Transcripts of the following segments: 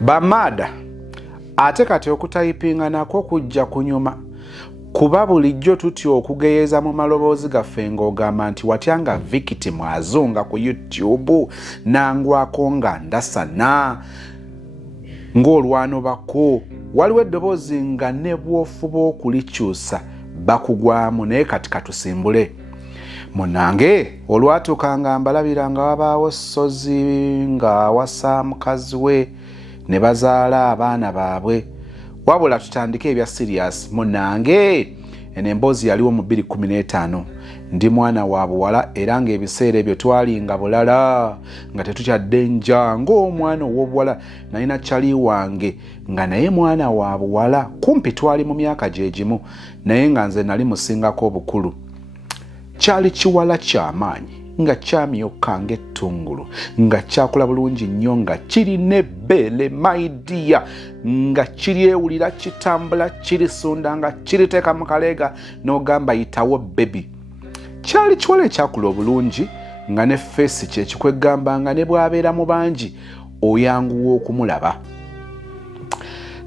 Bamada ate kati okutayipinga nako kujja kunyuma kuba bulijjo tutya okugeyeeza mu maloboozi gaffe ng'ogamba nti watya nga victim azunga ku YouTube nangwako nga ndasana ng'olwano bako waliwo eddoboozi nga ne bw'ofuba okulikyusa bakugwamu naye kati katusimbule munange olwatuuka nga mbalabira nga wabaawo ssozi nga awasa mukazi we ne bazaala abaana baabwe wabula tutandike ebya serious munange eno emboozi yaliwo mu 2015 ndi mwana wa buwala era ng'ebiseera ebyo twalinga bulala nga tetukyadde nja ng'omwana ow'obuwala nalina kyali wange nga naye mwana wa buwala kumpi twali mu myaka gye gimu naye nga nze nali musingako obukulu kyali kiwala ky'amaanyi nga kyamyuka ng'ettungulu nga kyakula bulungi nnyo nga kirina ebbeere maidiya nga kiryewulira kitambula kirisunda nga kiriteeka mu kaleega n'ogamba yitawo bebi kyali kiwala ekyakula obulungi nga ne feesi kyekikwegamba nga ne bw'abeera mu bangi oyanguwa okumulaba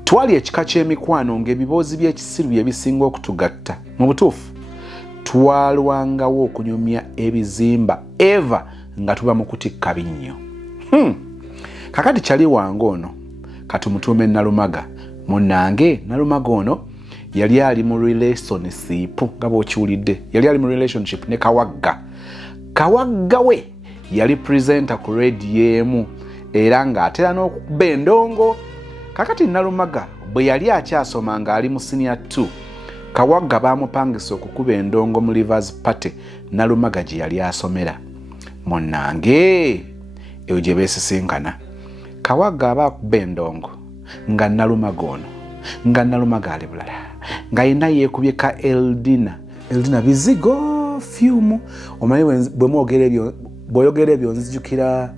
twali ekika ky'emikwano ng'ebiboozi by'ekisiru bye bisinga okutugatta mu butuufu twalwangawo okunyumya ebizimba eva nga tuba mu kutikka binnyo kakati kyali wange ono katumutuume Nalumaga munange Nalumaga ono yali ali mu relationship nga bw'okiwulidde yali ali mu relationship ne Kawagga we yali presenter ku radio emu era ng'atera n'okuba endongo kakati Nalumaga bwe yali akyasoma ng'ali mu senior 2 Kawagga bamupangisa okukuba endongo mu Rivers Party Nalumaga gye yali asomera munange eyo gye beesisinkana Kawagga aba akuba endongo nga Nalumaga ono nga Nalumaga ali bulala nga yina yeekubye ka Eldina bizigo fyumu omanyi bw'oyogera ebyo nzijukira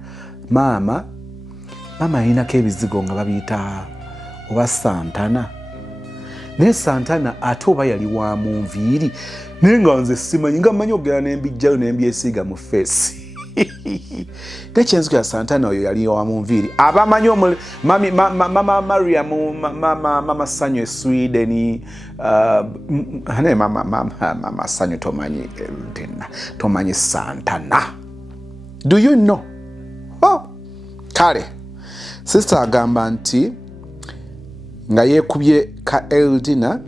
maama yinako ebizigo nga babiyita oba Santana naye Santana ate oba yali wa mu nviiri naye nga nze simanyi nga mmanyi ogera n'embijjayo n'embyesiiga mu feesi tekyenzukira Santana oyo yali wa mu nviiri abamanyi mama Maria mama Sanyu Sweden mama Sanyu tomanyi Santana do you know kale sister agamba nti nga yeekubye ka Eldina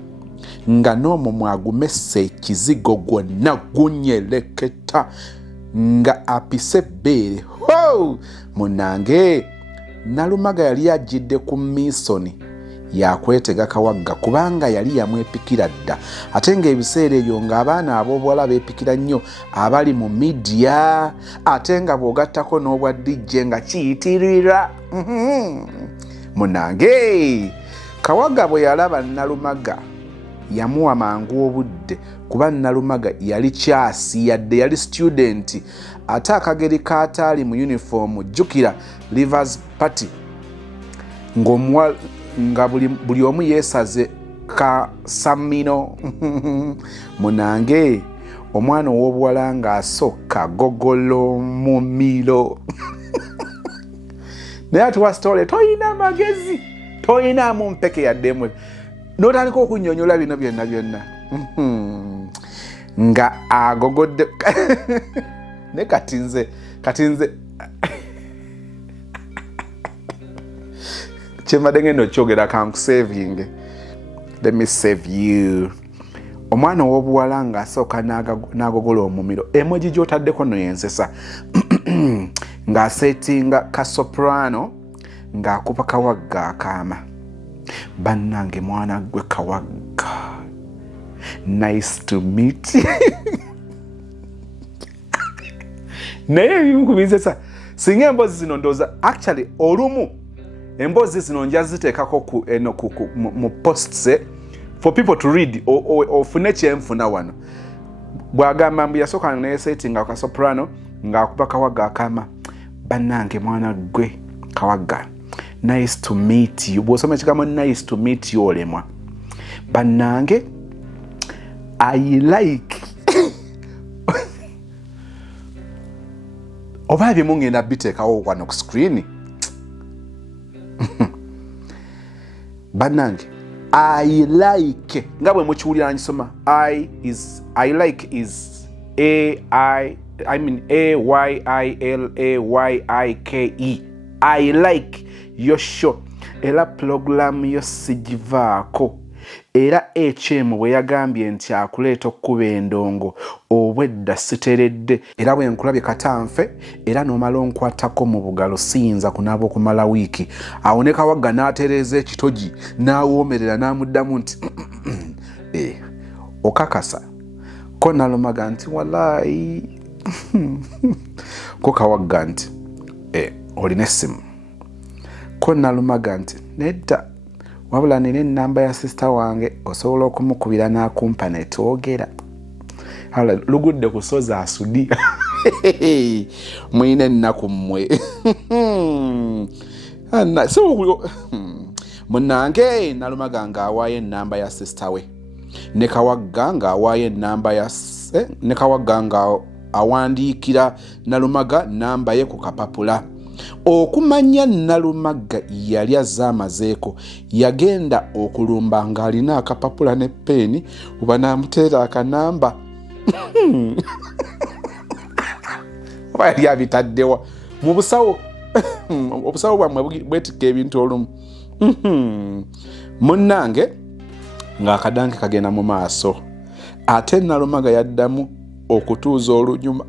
nga n'omumwa agumessa ekizigo gwonna gunyeleketa nga apise ebbeere munange Nalumaga yali ajjidde ku minsoni yakwetega Kawagga kubanga yali yamwepikira dda ate ng'ebiseera ebyo ng'abaana ab'obuwala beepikira nnyo abali mu midiya ate nga bw'ogattako n'obwa DJ nga kiyitirira munange Kawagga bwe yalaba Nalumaga yamuwa mangu obudde kuba Nalumaga yali kyasi yadde yali student ate akageri k'ataali mu uniform jjukira Rivers Party nga buli omu yeesaze ka samino munange omwana ow'obuwala ng'asokka gogolo mu miro naye atuwa story toyina magezi toyinaamu mpeke yaddemu n'otandika okunnyonnyola bino byonna nga agogodde ne kati nze kyembadde ngenda okyogera kankusavinge let me save you omwana ow'obuwala ng'asooka n'agogola omumiro emoji gy'otaddeko no yensesa ng'asetinga ka soprano ng'akuba Kawagga akaama bannange mwana gwe Kawagga nice to meet you naye ebimu kubinsesa singa emboozi zino ndowooza actually olumu emboozi zino nja ziteekako mu posts for people to read ofune kyenfuna wano bw'agamba mbu yasooka neyesetinga ka soprano ng'akuba Kawagga akaama bannange mwana gwe Kawagga nice to meet you bw'osoma ekigambo nice to meet you olemwa bannange I like oba ebimu ngenda biteekawo wano ku screen bannange I like nga bwe mukiwulira nkisoma I like is AYILAYIKE. I like your show. Era program yo sigivaako. Era HM bwe yagambye nti akuleeta okkuba endongo obwedda siteredde era bwe nkulabye katanfe era n'omala onkwatako mu bugalo siyinza kunaaba okumala wiiki. Awo ne Kawagga n'atereeza ekitogi n'awoomerera n'amuddamu nti okakasa ko nalumaga nti walaayi ko Kawagga nti olina essimu ko nalumaga nti nedda wabula nina ennamba ya sister wange osobola okumukubira n'akumpa ne twogera. Hala lugudde kusoza asudi mwine ennaku mmwe munnange nalumaga ng'awaayo ennamba ya sister we ne Kawagga ng'awaayo ennamba ya ne Kawagga nga awandiikira Nalumaga nnamba ye ku kapapula. Okumanya Nalumaga yali azamazeeko yagenda okulumba ng'alina akapapula ne peeni oba n'amuteera akanamba oba yali abitaddewa mu busawo obusawo bwammwe bwetikka ebintu olumu. Munnange ng'akadange kagenda mu maaso ate Nalumaga yaddamu okutuuza olunyuma.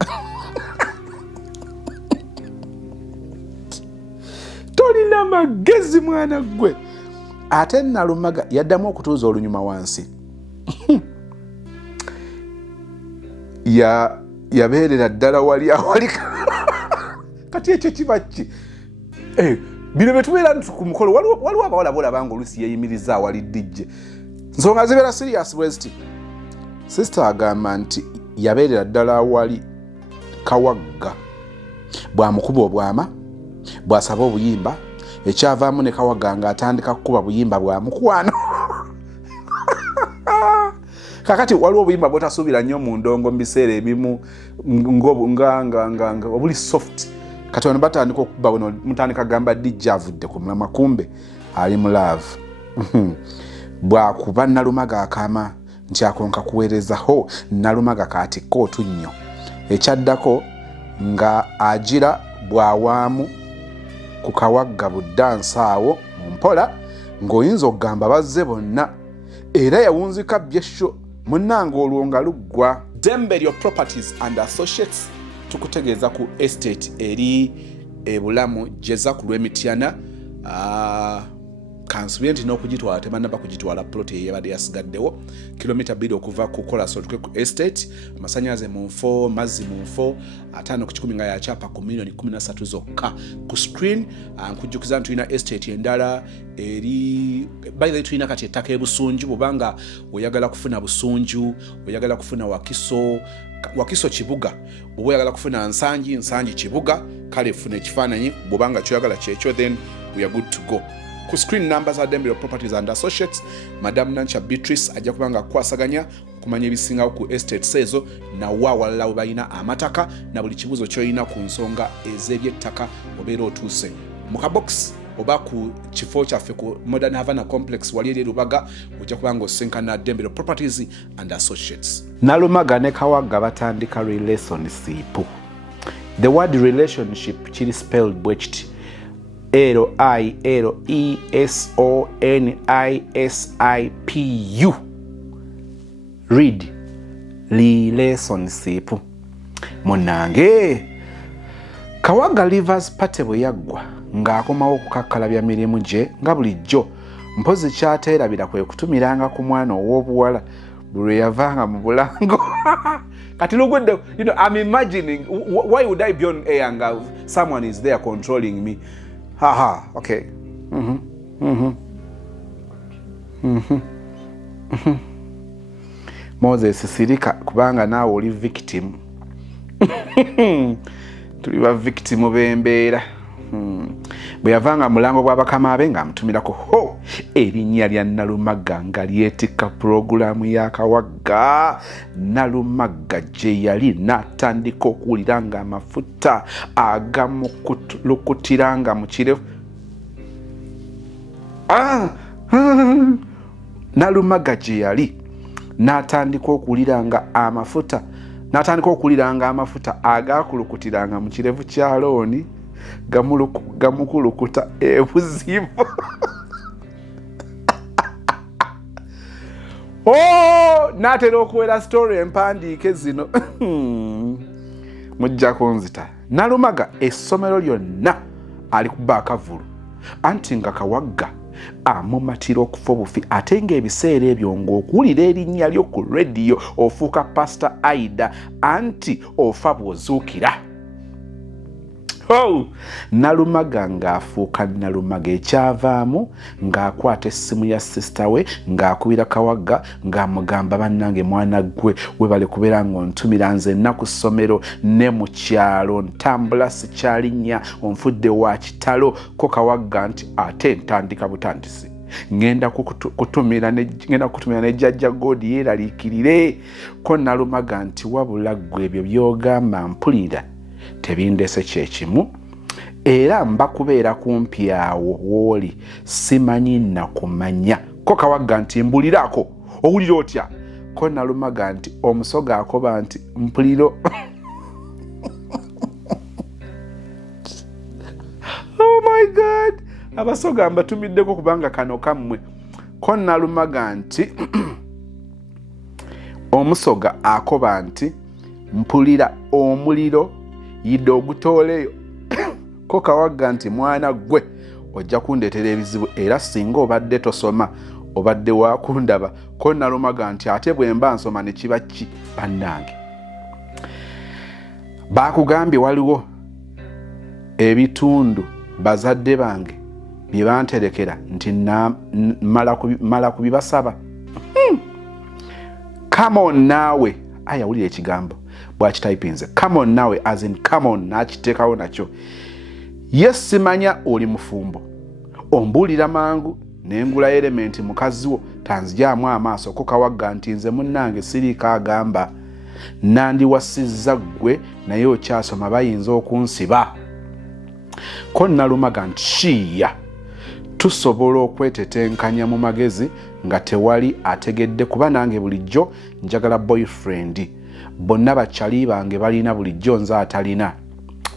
Tolina magezi mwana gwe. Ate Nalumaga yaddamu okutuuza olunyuma wansi. Yabeerera ddala wali awalika. Kati ekyo kiba ki? Bino bye tubeera ku mukolo waliwo abawala bolabanga oluusi yeeyimiriza awali dijje. Nsonga zibeera serious west. Sister agamba nti yabeerera ddala awali Kawagga bw'amukuba obwama bw'asaba obuyimba ekyavaamu ne Kawagga ng'atandika kukuba buyimba bwa mukwano. Kakati waliwo obuyimba bw'otasuubira nnyo mu ndongo mu biseera ebimu nga obuli soft. Kati wano batandika okuba buno mutandika gamba dijja avudde ku mulama kumbe ali mu love. Bw'akuba Nalumaga akama nti akonka kuweerezaho Nalumaga kaatikko otunnyo. Ekyaddako nga agira bw'awaamu ku Kawagga buddansa awo mu mpola ng'oyinza okugamba bazze bonna era yawunzika byesho munnanga olwo nga luggwa. Dembelio Properties and Associates tukutegeeza ku estate eri ebulamu jeza ku lw'Emityana. Kansubire nti n'okugitwala tebanaba kugitwala plot eyabadde yasigaddewo kilomita 2 okuva ku Kolaso tuke ku estate. Amasannyalaze mu nfo, mazzi mu nfo, 5 ku 10 nga yakyapa ku milioni 13 zokka ku screen. Nkujjukiza nti tulina estate endala eri by the way tulina kati ettaka ebusunju bubanga oyagala kufuna busunju, oyagala kufuna wakiso kibuga, bwe oyagala kufuna nsangi kibuga, kale funa ekifaananyi bubanga kyoyagala kyekyo, then we are good to go. Ku screen numbers are Dembelio Properties and Associates. Madam Nancha Beatrice ajja kubanga kwasaganya okumanya ebisingawo ku estates ezo na walala bayina amataka na buli kibuzo kyoyina ku nsonga ez'ebyettaka obeera otuuse mu kabox oba ku kifo kyaffe ku Modern Havana Complex wali eri Lubaga ojja kubanga osenkana Dembelio Properties and Associates. Nalumaga ne Kawagga batandika relationship. The word relationship kiri spelled bwekiti LILESONISIPU. Read relationship. Munange Kawagga Livers Party bwe yaggwa ng'akomawo okukakkalabya mirimu gye nga bulijjo mpozi kyateerabira kwe kutumiranga ku mwana ow'obuwala bwe yavanga mu bulango. Kati lugudde, I'm imagining why would I be on air and someone is there controlling me. Okay. Moses sirika kubanga naawe oli victim. Tuli ba victim b'embeera. Bwe yavanga mulango gw'abakama abe ng'amutumirako erinnya lya Nalumaga nga lyetikka pulogulaamu ya Kawagga. Nalumaga gye yali n'atandika okuwulira ng'amafuta agamulukutiranga mu kirevu. Nalumaga gye yali n'atandika okuwuliranga amafuta agakulukutiranga mu kirevu kya looni gamukulukuta ebuzibu. N'atera okuwera story empandiike zino mujja kunzita. Nalumaga essomero lyonna ali ku baakavulu anti nga Kawagga amumatira okufa obufi ate ng'ebiseera ebyo ng'okuwulira erinnya lyo ku rediyo ofuuka Pastor Aida anti ofa bw'ozuukira. Nalumaga ng'afuuka Nalumaga ekyavaamu ng'akwata essimu ya sisita we ng'akubira Kawagga ng'amugamba bannange mwana gwe webale kubeera ng'ontumira nze nnaku ssomero ne mu kyalo ntambula sikyalinnya onfudde wa kitalo ko Kawagga nti ate ntandika butandisi ngenda kutumira ne jjajja Godi yeeraliikirire ko Nalumaga nti wabula ggwe ebyo by'ogamba mpulira tebindese kyekimu era mba kubeera kumpi awo wooli simanyi nakumanya ko Kawagga nti mbulirako owulira otya ko Nalumaga nti omusoga akoba nti mpuliro. Oh my God, abasoga mbatumiddeko kubanga kano kammwe. Ko Nalumaga nti omusoga akoba nti mpulira omuliro yidde ogutooleyo. Ko Kawagga nti mwana gwe ojja kundeetera ebizibu era singa obadde tosoma obadde wakundaba. Ko Nalumaga nti ate bwe mba nsoma ne kiba ki bannange? Baakugambye waliwo ebitundu bazadde bange bye banterekera nti mala kubibasaba. Come on naawe ayawulira ekigambo bwakitayipinze. Come on naawe as in come on n'akiteekawo nakyo. Yes simanya oli mufumbo ombuulira mangu nengula elementi mukazi wo tanzijaamu amaaso. Ko Kawagga nti nze munnange siriika agamba nandiwasizza ggwe naye okyasoma bayinza okunsiba. Ko Nalumaga nti shiya tusobola okwetetenkanya mu magezi nga tewali ategedde kuba nange bulijjo njagala boyfriend bonna bakyali bange balina bulijjo nze atalina.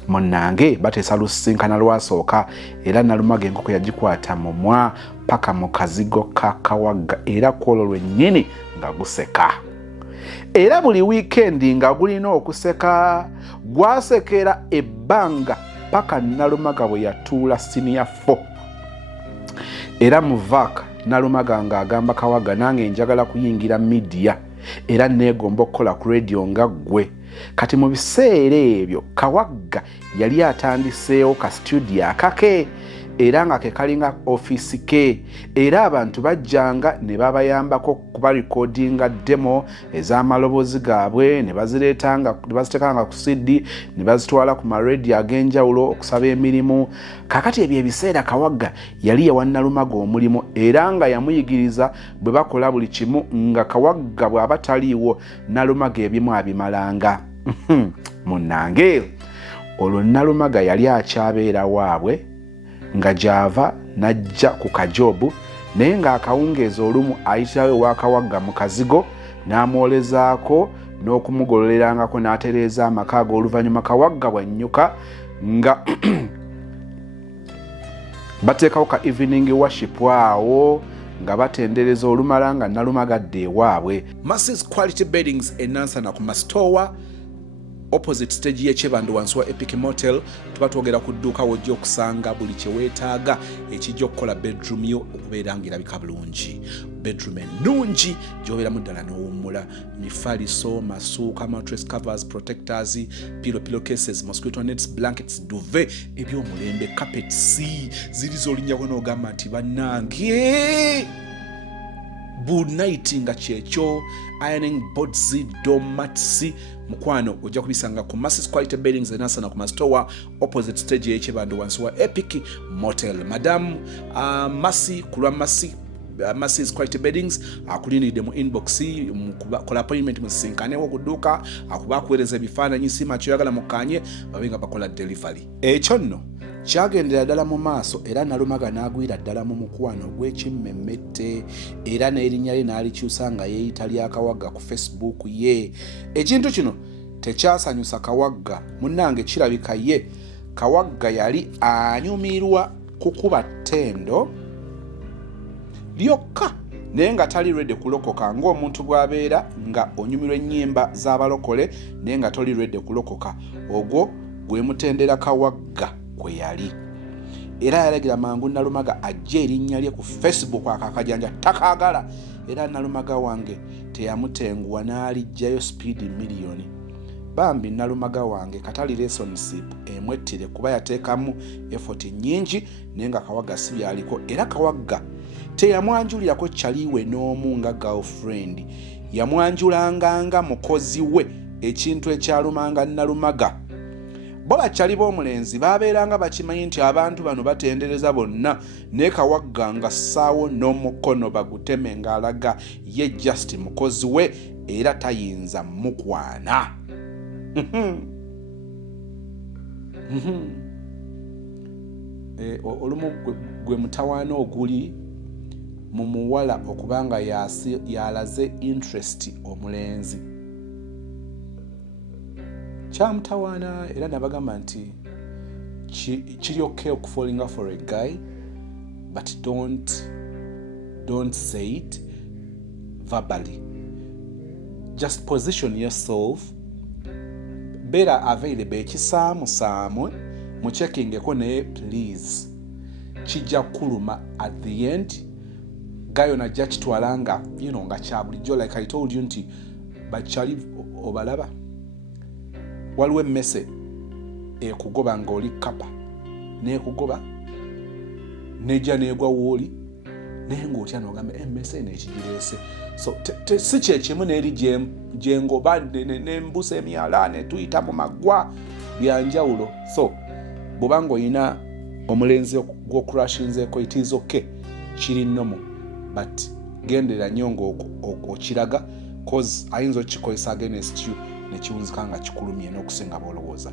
Munnange bateesa lusisinkana lwasooka era Nalumaga enkoko yagikwata mumwa paka mu kazigo ka Kawagga era kwolwo lwennyini nga guseka. Era buli wiikendi nga gulina okuseka gwasekera ebbanga paka Nalumaga bwe yatuula senior 4. Era mu vaaka Nalumaga ng'agamba Kawagga nange njagala kuyingira media era neegomba okukola ku radio nga ggwe. Kati mu biseera ebyo Kawagga yali atandiseewo ka studio akake era nga ke kalinga office ke era abantu bajjanga ne babayambako kuba recordinga demo ez'amaloboozi gaabwe ne baziteekanga ku CD ne bazitwala ku maradio ag'enjawulo okusaba emirimu. Kakati ebyo ebiseera Kawagga yali yawa Nalumaga omulimu era nga yamuyigiriza bwe bakola buli kimu nga Kawagga bw'aba taliiwo Nalumaga ebimu abimalanga. Munnange olwo Nalumaga yali akyabeera waabwe nga java najja ku kajobu naye ng'akawungeezi olumu ayitirawo ewa Kawagga mu kazigo n'amwolezaako n'okumugololerangako n'atereeza amaka ag'oluvannyuma Kawagga bw'annyuka nga bateekawo ka evening worship awo nga batendereza olumala nga Nalumaga adda ewaabwe. Masses Quality Beddings enansana ku masitowa opposite stage y'ekyebando wansi wa Epic Motel. Tuba twogera ku dduuka wojja okusanga buli kye weetaaga ekijja okukola bedroom yo okubeera ng'erabika bulungi. Bedroom ennungi gy'obeeramu ddala n'owummula. Mifaliso, masuuka, mattress covers, protectors, pillow cases, mosquito nets, blankets, duvet eby'omulembe, carpets ziri z'olinnyawo n'ogamba nti bannange bunaiti nga kyekyo, ironing boards, domats mukwano ojja kubisanga ku Masses Quality Beddings enansana ku mastowa opposite stage y'ekyebando wansi wa Epic Motel. Madam Masi kulwa Masi Masses Quality Beddings akulinidde mu inbox kola appointment musisinkanewo ku dduuka akuba akuweereza ebifaananyi sima kyoyagala mukanye babenga bakola delivery. Ekyo nno kyagendera ddala mu maaso era Nalumaga n'agwira ddala mu mukwano gw'ekimmemmette era n'erinnya lye n'alikyusa nga yeeyita ly'Akawagga ku Facebook ye. Ekintu kino tekyasanyusa Kawagga, munnange kirabika ye Kawagga yali anyumirwa kukuba ttendo lyokka naye nga tali ready kulokoka, ng'omuntu bw'abeera nga onyumirwa ennyimba z'abalokole naye nga toli ready kulokoka. Ogwo gwe mutendera Kawagga kwe yali. Era yalagira mangu Nalumaga ajje erinnya lye ku Facebook akakajanja takaagala. Era Nalumaga wange teyamutenguwa n'alijjayo speed miliyoni. Bambi Nalumaga wange katali relationship emwettire kuba yateekamu effort nnyingi naye nga Kawagga si byaliko. Era Kawagga teyamwanjulirako kyaliwe n'omu nga girlfriend, yamwanjulanga nga mukozi we, ekintu ekyalumanga Nalumaga. Bo bakyali b'omulenzi babeeranga bakimanyi nti abantu bano batendereza bonna, naye Kawagga nga ssaawo n'omukono baguteme ng'alaga ye just mukozi we era tayinza mukwana. Olumu gwe mutawaana oguli mu muwala okubanga yalaze interest omulenzi. Kyamutawaana era nabagamba nti kiri okay falling for a guy, but don't say it verbally. Just position yourself. Better available ekisaamusaamu muchekingeko naye please. Kijja kuluma at the end. Gayo na judge twalanga nga kya bulijjo, like I told you nti bakyali obalaba. Waliwo emmese ekugoba ng'oli kapa n'ekugoba nejja n'egwa wooli naye ng'otya n'ogamba emmese eno ekigireese. So si kyekimu n'eri gyengoba n'embusa emyala ne tuyita mu maggwa byanjawulo. So bw'oba ng'olina omulenzi gw'okurashinzeeko it is okay, kiri nnomo, but gendera nnyo ng'okiraga cause ayinza okikozesa against you nekiwunzika nga kikulumye n'okusinga bw'olowooza.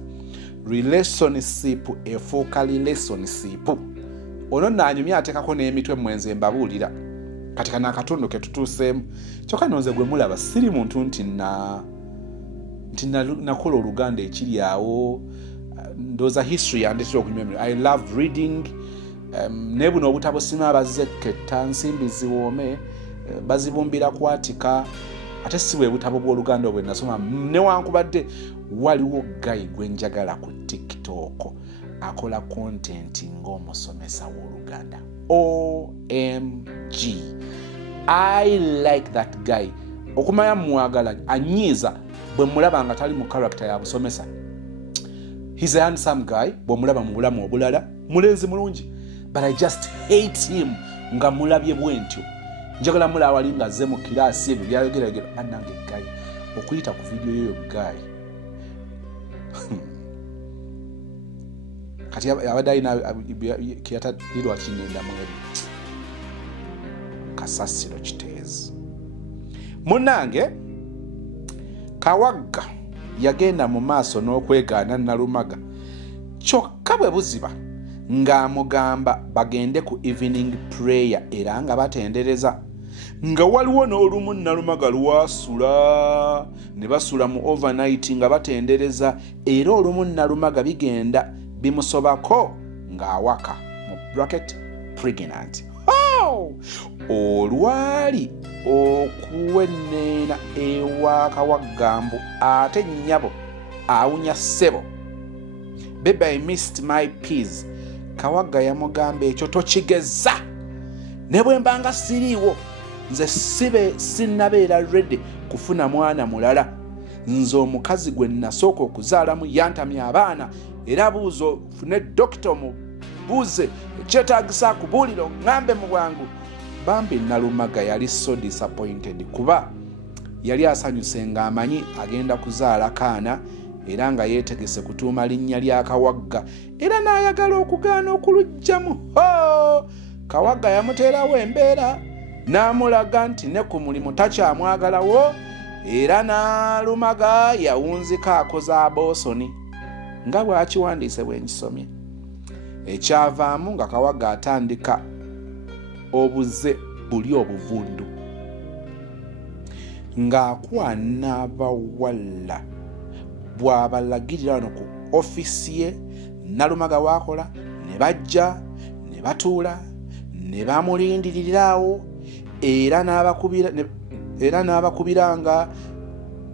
Relationship efuuka relationship. Ono nanyumya ateekako n'emitwe mwenze mbabuulira kati kana akatundu ke tutuuseemu. Kyokka nonze gwe mulaba siri muntu nti nakola Oluganda ekiri awo. Ndooza history yandetera okunyumya. I love reading. Ne buno obutabo sima abazekketta nsimbi ziwoome bazibumbira kwatika. Ate si bwe butabo bw'Oluganda bwe nasoma newankubadde waliwo guy gwe njagala ku TikTok akola content ng'omusomesa w'Oluganda. OMG, I like that guy. Okumanya mwagala anyiza bwe mulaba nga tali mu character ya busomesa. He's a handsome guy bwe mulaba mu bulamu obulala, mulenzi mulungi, but I just hate him nga mulabye bwentyo. Njagala mula awali nga azze mu kiraasi ebyo byayogeragera annange guy okuyita ku video yoyo guy. Kati abadde alina kiyataddirwa kinyenda mweru kasasiro kiteezi. Munnange Kawagga yagenda mu maaso n'okwegaana Nalumaga kyokka bwe buziba ng'amugamba bagende ku evening prayer era nga batendereza. Nga waliwo n'olumu Nalumaga lwasula ne basula mu overnight nga batendereza era olumu Nalumaga bigenda bimusobako ng'awaka mu bracket pregnant. Olwali okuwenneena ewa Kawaggambu ate nnyabo awunya ssebo. Baby, I missed my peas. Kawagga yamugamba ekyo tokigeza. Ne bwe mbanga siriiwo nze sinnabeera ready kufuna mwana mulala. Nze omukazi gwe nasooka okuzaalamu yantamya abaana era buuzo fune dokita omubuuze ekyetaagisa kubuulira oŋŋambe mu bwangu. Bambi Nalumaga yali so disappointed kuba yali asanyuse ng'amanyi agenda kuzaala kaana era nga yeetegese kutuuma linnya lya Kawagga era n'ayagala okugaana okuluggyamu. Kawagga yamuteerawo embeera n'amulaga nti ne ku mulimu takyamwagalawo era Nalumaga yawunzika akoza aboosoni nga bw'akiwandiise bwe nkisomye. ekyavaamu nga Kawagga atandika obuze buli obuvundu ng'akwana abawala bw'abalagirira wano ku ofisi ye. Nalumaga waakola ne bajja ne batuula ne bamulindiriraawo era n'abakubiranga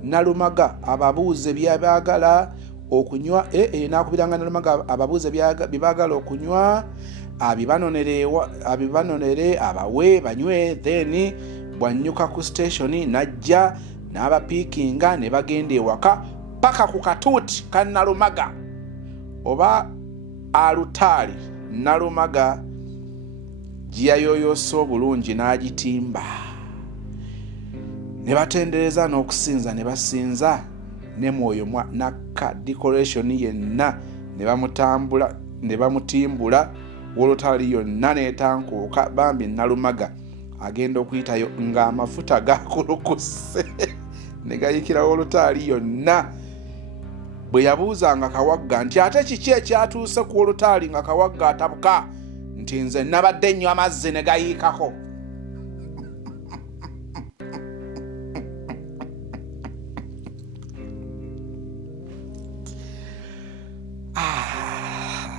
Nalumaga ababuuze byabaagala okunywa. N'akubiranga Nalumaga ababuuze byabaagala okunywa, abibanonere abawe banywe. Then bwanyuka ku station najja n'abapiikinga ne bagenda ewaka paka ku katuuti ka Nalumaga oba alutaali. Nalumaga giyayoyosa obulungi n'agitimba ne batendereza n'okusinza ne basinza ne mwoyo nakka decoration yenna ne bamutimbula wolutaali yonna n'etankuuka. Bambi Nalumaga agenda okuyitayo ng'amafuta gakulukuse ne gayikira wolutaali yonna. Bwe yabuuzanga Kawagga nti ate kiki ekyatuuse ku olutaali nga Kawagga atabuka nti nze nabadde nnyo amazzi ne gayiikako.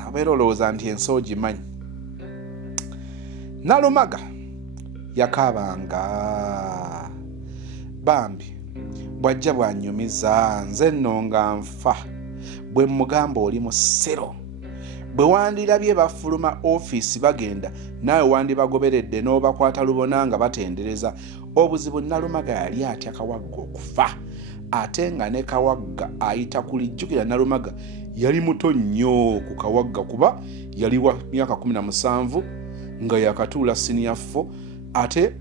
Abeera olowooza nti ensi ogimanyi. Nalumaga yakaabanga bambi bwajja bwanyumiza nze nno nga nfa bwe mugamba oli mu ssero. Bwe wandirabye bafuluma ofiisi bagenda naawe wandibagoberedde n'obakwata lubona nga batendereza. Obuzibu Nalumaga yali atya Kawagga okufa ate nga ne Kawagga ayita kulijjukira. Nalumaga yali muto nnyo ku Kawagga kuba yali wa myaka 17 nga yakatuula senior 4 ate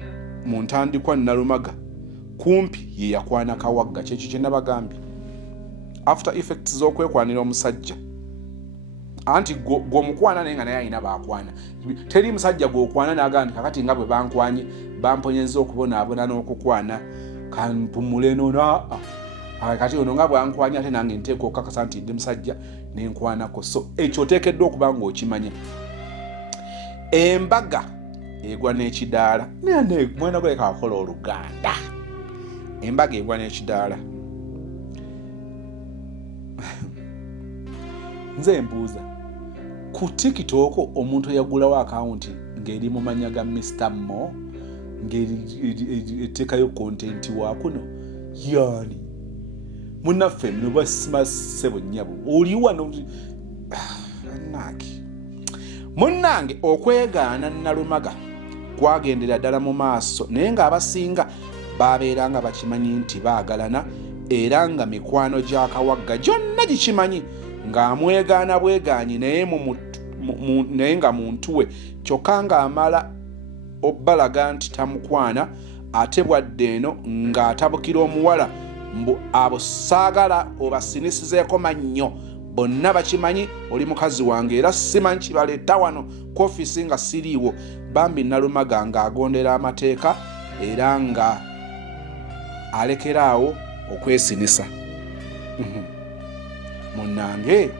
mu ntandikwa Nalumaga kumpi ye yakwana Kawagga. Kyekyo kye nabagambye after effects z'okwekwanira omusajja anti gw'omukwana naye nga naye alina baakwana. Teri musajja gw'okwana n'agamba kakati nga bwe bankwanye bamponyeza okubonaabona n'okukwana kampumule nona kati ono nga bwankwanya ate nange nteeka okukakasa nti ndi musajja nenkwanako. So ekyo oteekeddwa okuba ng'okimanya. Embaga egwa n'ekidaala mwena goleka akola Oluganda. Embaga egwa n'ekidaala. Nze mbuuza ku TikTok omuntu yagulawo akawunti ng'eri mu manya ga Mr. Mo ng'eri etteekayo content waakuno yani munnaffe mno basimasebo nnyabo oli wano naki munnange okwegaana Nalumaga kwagendera ddala mu maaso naye ng'abasinga babeeranga bakimanyi nti baagalana era nga mikwano gya Kawagga gyonna gikimanyi ng'amwegaana bwegaanyi naye nga muntu we kyokka ng'amala obbalaga nti tamukwana ate bwadde eno ng'atabukira omuwala mbu abo saagala obasinisizeeko mannyo bonna bakimanyi oli mukazi wange era simanyi kibaleeta wano ku ofisi nga siriiwo. Bambi Nalumaga ng'agondera amateeka era nga alekeraawo okwesinisa. Munnange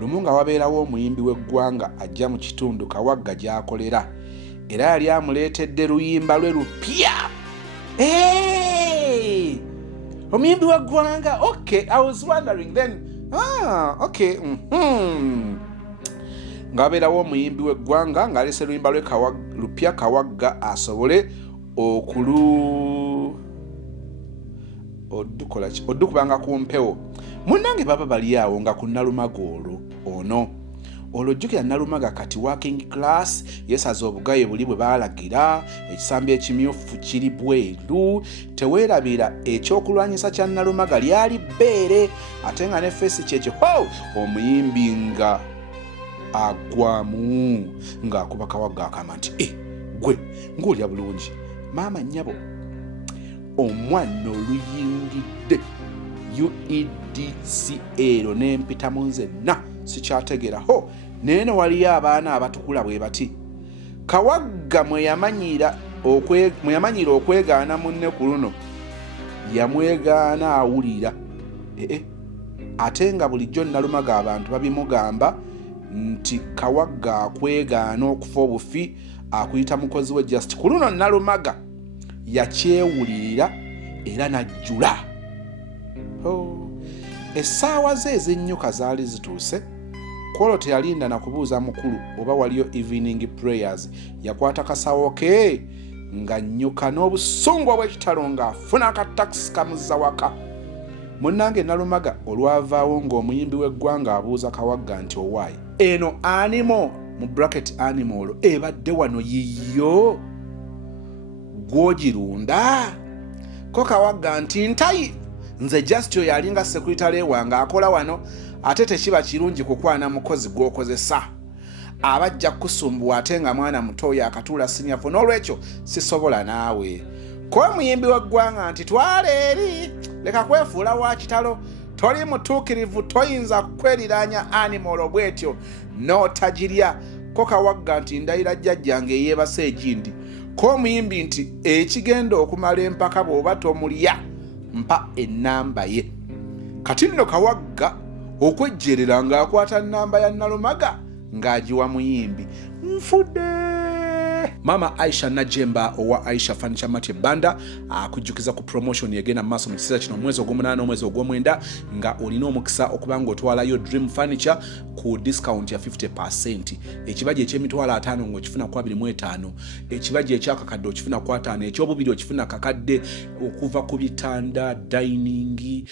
lumu nga wabeerawo omuyimbi w'eggwanga ajja mu kitundu Kawagga gy'akolera era yali amuleetedde luyimba lwe lupya. Omuyimbi w'eggwanga. Okay, I was wondering then. Okay. Ng'abeerawo omuyimbi w'eggwanga ng'alese luyimba lwe lupya Kawagga asobole oddukubanga ku mpewo. Munnange baba bali awo nga ku Nalumaga ono olwojjukira Nalumaga kati working class yesaze obugaye buli bwe baalagira ekisambi ekimyufu kiri bweru. Teweerabira ekyokulwanyisa kya Nalumaga lyali bbeere ate nga ne feesi kyekyo omuyimbi nga agwamu ng'akuba Kawagga akama nti gwe ng'olya bulungi maama nnyabo omwana oluyingidde UEDCL n'empitamu nzenna sikyategeeraho naye ne waliyo abaana abatukula bwe bati. Kawagga mwe yamanyira okwegaana munne ku luno yamwegaana awulira ate nga bulijjo Nalumaga abantu babimugamba nti Kawagga akwegaana okufa obufi akuyita mukozi we just ku luno Nalumaga yakyewulirira era najjula. Essaawa ze ez'ennyuka zaali zituuse. Kolo teyalinda na kubuuza mukulu oba waliyo evening prayers. Yakwata kasawo ke nga nnyuka n'obusungu obw'ekitalo ng'afuna akatakisi kamuzza waka. Munnange Nalumaga olwavaawo ng'omuyimbi w'eggwanga abuuza Kawagga nti owaayi eno animal mu bracket animal ebadde wano yiyo gw'ogirunda? Ko Kawagga nti ntayi nze just oyo alinga sekuritale wange akola wano ate tekiba kirungi kukwana mukozi gw'okozesa abajja kusumbuwa ate nga mwana muto oyo akatuula sinyafu n'olwekyo sisobola naawe. Ko omuyimbi w'eggwanga nti twala eri leka kwefuula wa kitalo toli mutuukirivu toyinza kweriranya animal bwetyo n'otagirya. Ko Kawagga nti ndayira jjajjange eyeebasa egindi. Ko omuyimbi nti ekigenda okumala empaka bw'oba tomulya mpa ennamba ye. Kati nno Kawagga okwejjerera ng'akwata nnamba ya Nalumaga ng'agiwa muyimbi. Nfudde. Mama Aisha Najemba owa Aisha Furniture Mart Banda akujjukiza ku promotion yegenda mu maaso mu kiseera kino omwezi ogw'omunaana n'omwezi ogw'omwenda nga olina omukisa okubanga otwalayo Dream Furniture ku discount ya 50%. Ekibajje eky'emitwalo 5 ng'okifuna ku 25, ekibajje ekyakakadde okifuna ku 5, eky'obubiri okifuna kakadde okuva ku bitanda, dining,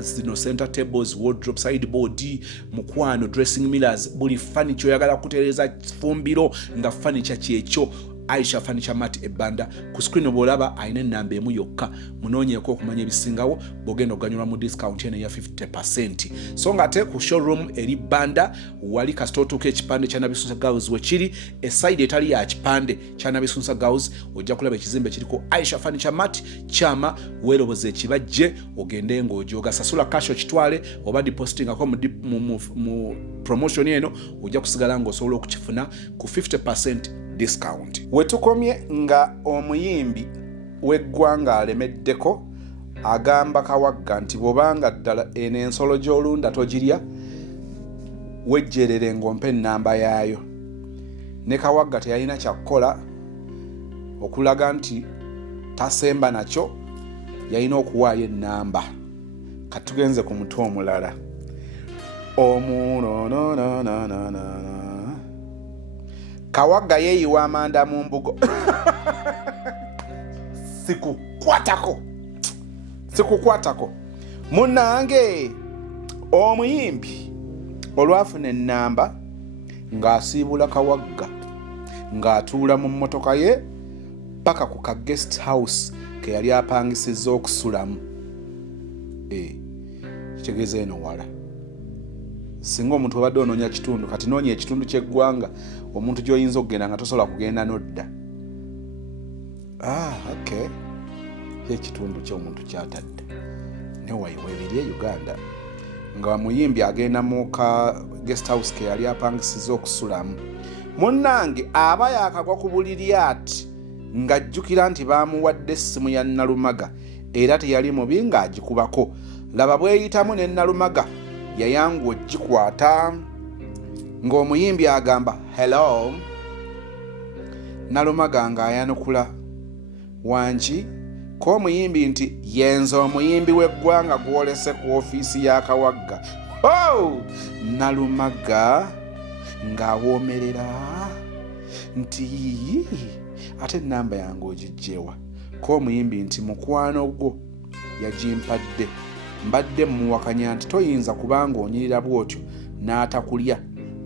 zino center tables, wardrobe, sideboard, mukwano, dressing mirrors, buli furniture oyagala kutereeza fumbiro nga furniture kyekyo. Aisha Furniture Mart Banda ku screen obolaba ayina ennamba emu yokka. Munoonyeeko okumanya ebisingawo bw'ogenda okuganyulwa mu discount eno eya 50%. So nga ate ku showroom eri Banda wali kasita otuuka ekipande kya Nabisunsa Girls wekiri eside etali ya kipande kya Nabisunsa Girls ojja kulaba ekizimbe kiriko Aisha Furniture Mart Kyama weeroboza ekibajje ogende ng'ojooga sasula cash okitwale oba depositingako mu promotion eno ojja kusigala ng'osobola okukifuna ku 50% discount. Wetukomye nga omuyimbi w'eggwanga alemeddeko agamba Kawagga nti bw'obanga ddala eno ensolo gy'olunda togirya wejjerere ng'ompe ennamba yaayo. Ne Kawagga teyalina kyakukola okulaga nti tasemba nakyo, yalina okuwaayo ennamba. Kati tugenze ku mutwe omulala. Kawagga yeeyiwa amanda mu mbugo. Sikukwatako. Munnange omuyimbi olwafuna ennamba ng'asiibula Kawagga ng'atuula mu mmotoka ye paka ku ka guest house ke yali apangisizza okusulamu. Kitegeeza eno wala. Singa omuntu obadde onoonya kitundu kati noonya ekitundu ky'eggwanga omuntu gy'oyinza okugenda nga tosobola kugenda n'odda. Okay. Ekitundu ky'omuntu kyatadde newayiwa ebiri e Uganda nga muyimbi agenda mu ka guest house ke yali apangisizza okusulamu. Munnange aba yaakagwa ku buliri ati ng'ajjukira nti baamuwadde essimu ya Nalumaga era teyali mubi ng'agikubako. Laba bweyitamu ne Nalumaga yayangu ogikwata ng'omuyimbi agamba hello. Nalumaga ng'ayanukula wangi. Ko omuyimbi nti yenza omuyimbi w'eggwanga gwolese ku ofiisi ya Kawagga. Nalumaga ng'awoomerera nti ate ennamba yange ogijjewa. Ko omuyimbi nti mukwano gwo yagimpadde, mbadde mmuwakanya nti toyinza kubanga onyirira bw'otyo n'atakulya,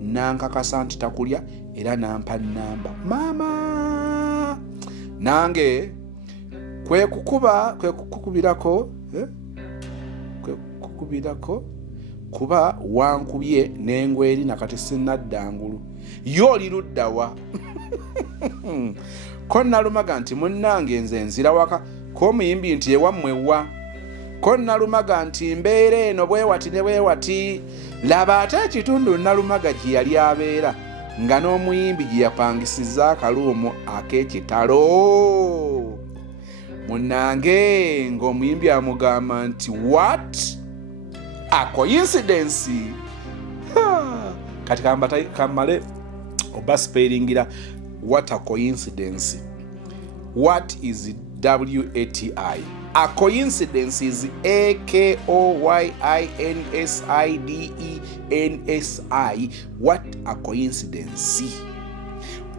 nankakasa nti takulya era nampa nnamba. Maama nange kwe kukubirako kuba wankubye n'engweri nakati sinnaddangulu y'oli ludda wa. Ko Nalumaga nti munnange nze nzira waka. Ko omuyimbi nti ewammwe wa. Ko Nalumaga nti mbeera eno bwewati ne bwewati. Laba ate ekitundu Nalumaga gye yali abeera nga n'omuyimbi gye yapangisizza akaluumu ak'ekitalo. Munnange ng'omuyimbi amugamba nti what a coincidence. kati kamale oba spellingira what a coincidence. What is WATI? A coincidence is AKOYINSIDENSI. What a coincidence.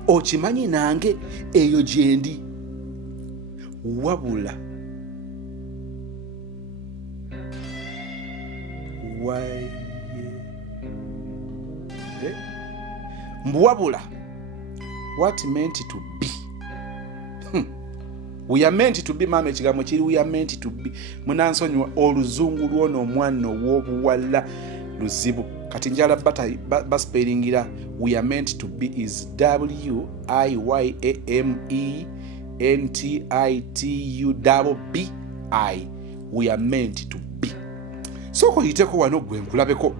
Okimanyi nange eyo gyendi wabula wabula what meant to be. We are meant to be, mama ekigambo kiri we are meant to be. Munansonyiwa oluzungu lwono omwana ow'obuwala luzibu. Kati njala baspellingira we are meant to be is WIAMENTITUBI. We are meant to be. So koyiteko wano gwe nkulabeko.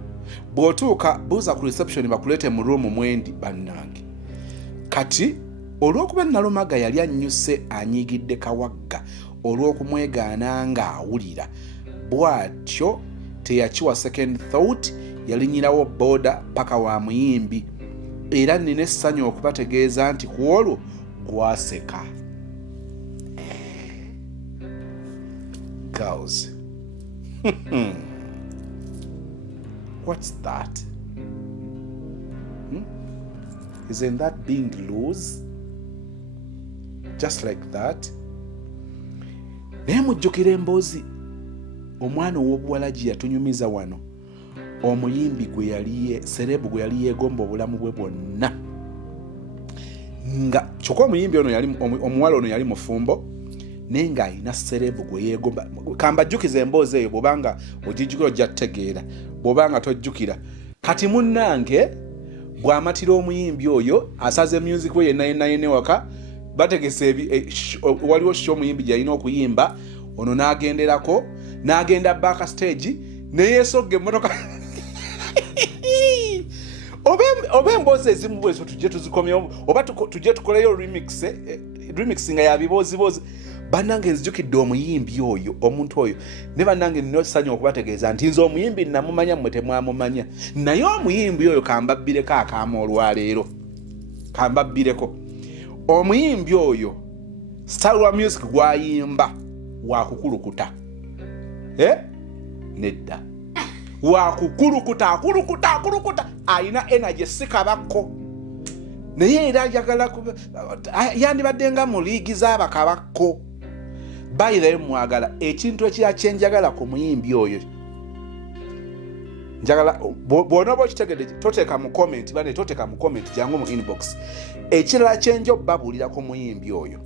Bw'otuuka buuza ku reception bakulete mu room mwendi bannange. Kati olw'okuba Nalumaga yali annyuse anyiigidde Kawagga olw'okumwegaana ng'awulira, bw'atyo teyakiwa second thought, yalinyirawo boda paka wa Muyimbi. Era nina essanyu okubategeeza nti ku olwo gwaseka. Girls. What's that? Isn't that being loose? Just like that. Naye mujjukira emboozi omwana ow'obuwala gye yatunyumiza wano, Omuyimbi serebu gwe yali yeegomba obulamu bwe bwonna. Nga kyokka Omuyimbi ono omuwala ono yali mufumbo naye ng'alina serebu gwe yeegomba. Kambajjukiza emboozi eyo bw'obanga ogijjukira ojja tutegeera, bw'obanga tojjukira. Kati munnange bw'amatira Omuyimbi oyo asaze music we yenna waka, bategese waliwo show Omuyimbi gy'alina okuyimba, ono n'agenderako, n'agenda backstage ne yeesogga emmotoka. Oba emboozi ezimu bwezo tujje tuzikomyewo, oba tujje tukoleyo remix nga ya biboozibozi. Bannange nzijukidde Omuyimbi oyo, omuntu oyo, ne bannange nina essanyu okubategeeza nti nze Omuyimbi namumanya mmwe temwamumanya. Naye Omuyimbi oyo kambabbireko akaama olwaleero. Kambabbireko. Omuyimbi oyo style wa music gwayimba wakukulukuta. Nedda. Wakukulukuta. Ayina energy sikabako. Naye era ayagala yandibadde nga mu liigi z'abakabako. By the way, mwagala ekintu ekyaky'enjagala ku Muyimbi oyo. Njagala bw'onooba okitegedde toteeka mu comment, bane toteeka mu comment jangu mu inbox. Ekirala kyenjo babuulira ku Muyimbi oyo.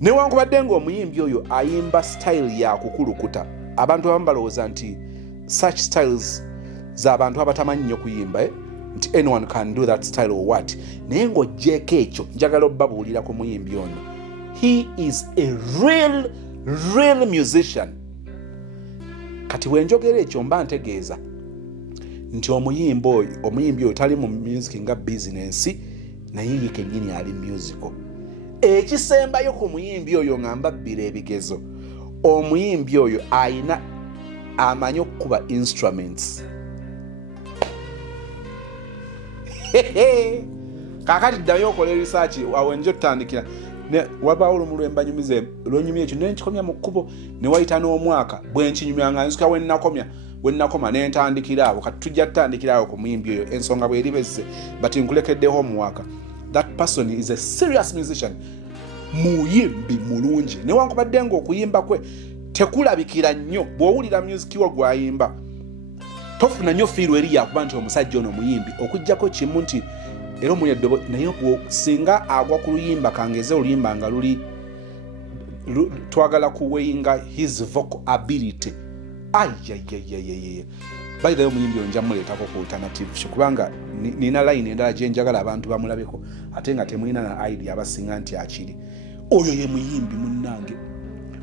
Newankubadde ng'Omuyimbi oyo ayimba style ya kukulukuta, abantu abamu balowooza nti such styles z'abantu abatamanyi nnyo kuyimba, nti anyone can do that style or what. Naye ng'oggyeko ekyo njagala obbabuulira ku Muyimbi ono. He is a real musician. Kati bwenjogera ekyo mba ntegeeza nti Omuyimbi oyo tali mu music nga business, naye ye kennyini ali musical. Ekisembayo ku Muyimbi oyo nga mbabbira ebigezo, Omuyimbi oyo ayina amanyi okukuba instruments. Kakati ddayo okola research awo njo tutandikira. Wabaawo olumu lwembanyumize lwonyumya ekyo ne nkikomya mu kkubo ne wayita n'omwaka bwe nkinyumya nga nsuka wenakoma ne ntandikira awo. Kati tujja tutandikira awo ku Muyimbi oyo ensonga bwe eribezze, but nkulekeddeho omwaka. That person is a serious musician. Muyimbi mulungi. Newankubadde ng'okuyimba kwe tekulabikira nnyo, bw'owulira music wo gwayimba tofuna nnyo fiiru eri yakuba nti omusajja ono muyimbi, okuggyako kimu nti era omuli eddobo naye singa agwa ku luyimba kangeze oluyimba nga luli twagala kuweyinga his vocal ability. By the way, Omuyimbi onja muleetako ku alternative show kubanga nina line endala gye njagala abantu bamulabeko ate nga temulina na idea abasinga nti akiri. Oyo ye Muyimbi munnange.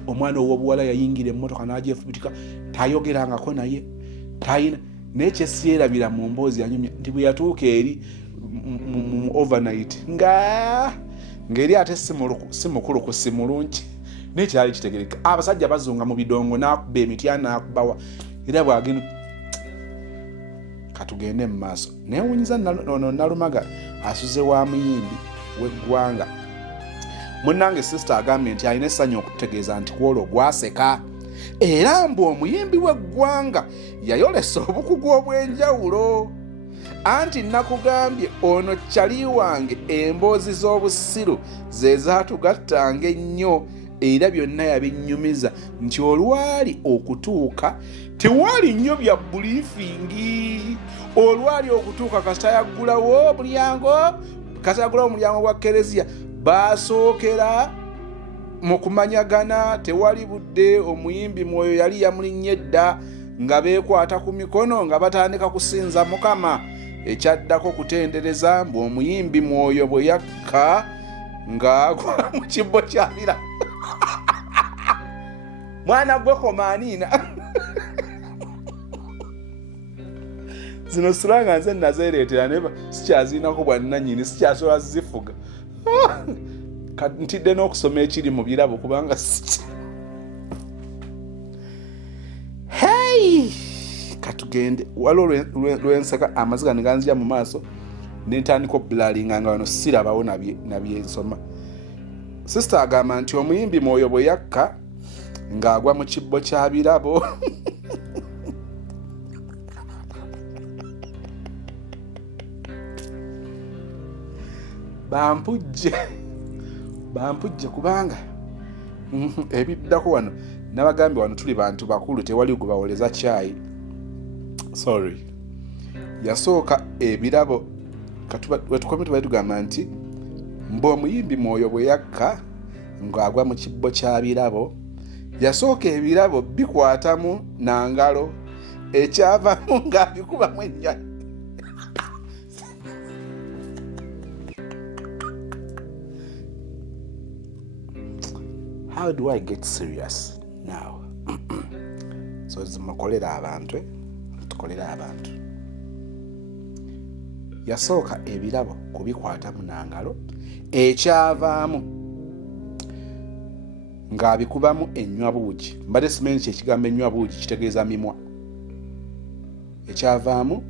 Omwana ow'obuwala yayingira emmotoka n'agyefubitika, tayogerangako naye, tayina nekyesiyerabira mu mboozi yanyumya nti bwe yatuuka eri mu overnight ng'eri ate si mukulu ku si mulungi nekyali kitegereka. Abasajja bazunga mu bidongo n'akuba emiti n'akubawa era bwagenda katugende mu maaso. Neewunyiza ono Nalumaga asuze wa muyimbi w'eggwanga. Munnange sister agambye nti alina essanyu okutegeeza nti kwolwo gwaseka. Era mbu omuyimbi w'eggwanga yayolesa obukugu obw'enjawulo. Anti nakugambye ono kyali wange emboozi z'obusiru ze zaatugattanga ennyo era byonna yabinnyumiza nti olwali okutuuka tewaali nnyo bya buliifingi. Olwali okutuuka kasita yaggulawo omulyango gwa Kereziya baasookera mu kumanyagana. Tewali budde omuyimbi mwoyo yali yamulinnye dda nga beekwata ku mikono nga batandika kusinza Mukama. Ekyaddako kutendereza mbu omuyimbi mwoyo bwe yakka ng'agwa mu kibbo kyabira. Mwana gwe komaaniina. Zino sulanga nze nazeereetera naye sikyaziinako bwannannyini, sikyasobola zifuga. Ntidde n'okusoma ekiri mu birabo kubanga hey! Katugende waliwo lwenseka amaziga ne ganzija mu maaso n'entandika obbulalinga nga wano sirabawo nabyensoma. Sister agamba nti omuyimbi mwoyo bwe yakka ng'agwa mu kibbo kya birabo. Bampujje kubanga ebiddako wano nabagambye wano tuli bantu bakulu tewali gubawoleza caayi. Sorry. Yasooka ebirabo wetukomye tubali tugamba nti mbu omuyimbi mwoyo bwe yakka ng'agwa mu kibbo kya birabo. Yasooka ebirabo bikwatamu nangalo ekyavamu ng'abikubamu ennyonyi. How do I get serious now? So zimukolera abantu, tukolera abantu. Yasooka ebirabo kubikwatamu nangalo ekyavaamu ng'abikubamu ennywabuugi. Mbadde simanyi ekigambo ennywabuugi kitegeeza mimwa. Ekyavaamu